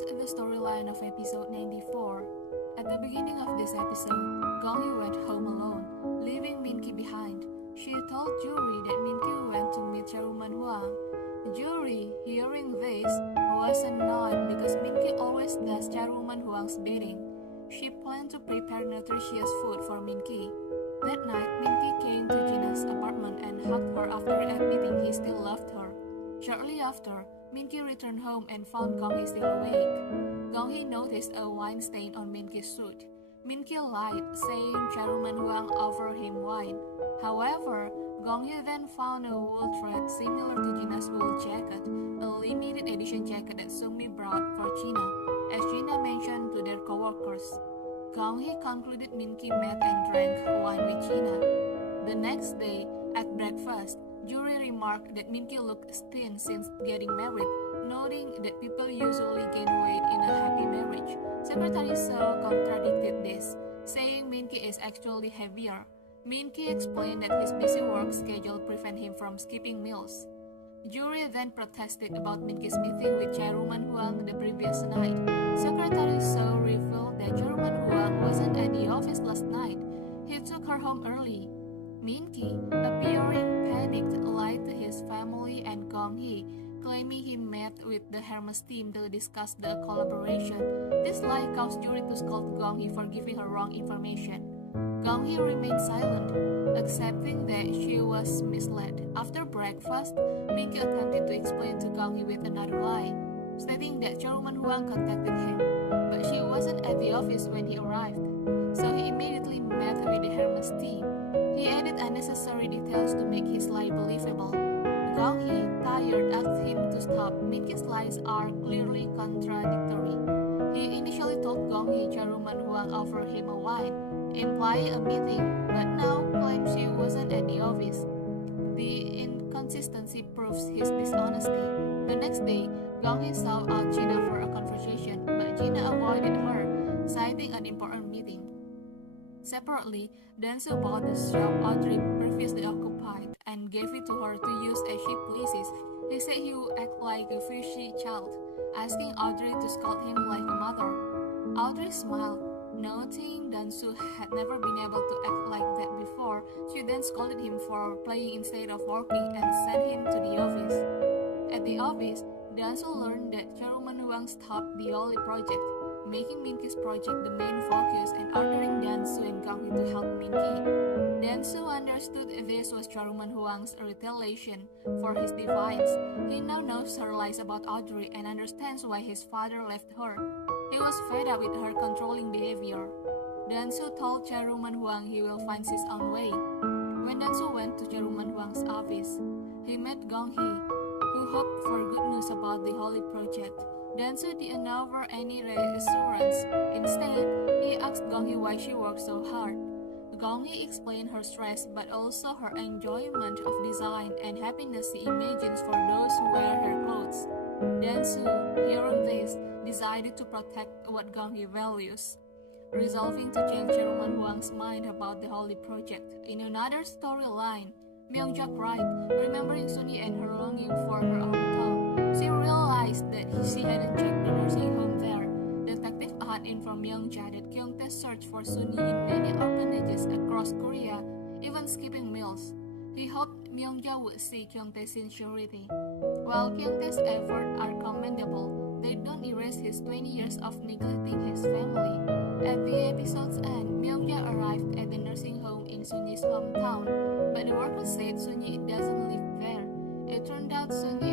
is the storyline of episode 94. At the beginning of this episode, Gong-hee went home alone, leaving Min-ki behind. She told Juri that Min-ki went to meet Chairwoman Huang. Juri, hearing this, was annoyed because Min-ki always does Chairwoman Huang's bidding. She planned to prepare nutritious food for Min-ki. That night, Min-ki came to Jina's apartment and hugged her after admitting he still loved her. Shortly after, Min-ki returned home and found Gong-hee still awake. Gong-hee noticed a wine stain on Min-ki's suit. Min-ki lied, saying Chairwoman Huang offered him wine. However, Gong-hee then found a wool thread similar to Jina's wool jacket, a limited edition jacket that Sung-mi brought for Jina, as Jina mentioned to their co-workers. Gong-hee concluded Min-ki met and drank wine with Jina. The next day, at breakfast, Juri remarked that Min-ki looked thin since getting married, noting that people usually gain weight in a happy marriage. Secretary Seo contradicted this, saying Min-ki is actually heavier. Min-ki explained that his busy work schedule prevented him from skipping meals. Juri then protested about Min-ki's meeting with Chairwoman Huang the previous night. Secretary Seo revealed that Chairwoman Huang wasn't at the office last night. He took her home early. Min-ki, appearing panicked, lied to his family and Gong-hee, claiming he met with the Hermes team to discuss the collaboration. This lie caused Juri to scold Gong-hee for giving her wrong information. Gong-hee remained silent, accepting that she was misled. After breakfast, Min-ki attempted to explain to Gong-hee with another lie, stating that Chairwoman Huang contacted him, but she wasn't at the office when he arrived, so he immediately met with the Hermes team. He added unnecessary details to make his lie believable. Gong-hee, tired, asked him to stop. Min-ki's lies are clearly contradictory. He initially told Gong-hee Chairwoman Huang offered him a wine, implying a meeting, but now claims she wasn't at the office. The inconsistency proves his dishonesty. The next day, Gong-hee sought out Jina for a conversation, but Jina avoided her, citing an important meeting. Separately, Dansu bought the shop Audrey previously occupied and gave it to her to use as she pleases. He said he would act like a fishy child, asking Audrey to scold him like a mother. Audrey smiled, noting Dansu had never been able to act like that before. She then scolded him for playing instead of working and sent him to the office. At the office, Dansu learned that Chairwoman Huang stopped the Oli project, making Min-ki's project the main focus and ordering Dansu and Gong-hee to help Min-ki. Dansu understood this was Chairwoman Huang's retaliation for his defiance. He now knows her lies about Audrey and understands why his father left her. He was fed up with her controlling behavior. Dansu told Chairwoman Huang he will find his own way. When Dansu went to Chairwoman Huang's office, he met Gong-hee, who hoped for good news about the Holy Project. Dansu didn't offer any reassurance. Instead, he asked Gong-hee why she worked so hard. Gong-hee explained her stress but also her enjoyment of design and happiness she imagines for those who wear her clothes. Dansu, hearing this, decided to protect what Gong-hee values, resolving to change Chairwoman Huang's mind about the Holy Project. In another storyline, Myung-ja cried, remembering Sunyi and her longing for her own town. She realized that she hadn't checked the nursing home there. Detective Ahn informed Myung-ja that Kyung-tae searched for Sunyi in many orphanages across Korea, even skipping meals. He hoped Myung-ja would see Kyung-tae's sincerity. While Kyung-tae's efforts are commendable, they don't erase his 20 years of neglecting his family. At the episode's end, Myung-ja arrived at the nursing home in Sunyi's hometown, but the workers said Sunyi doesn't live there. It turned out Sunyi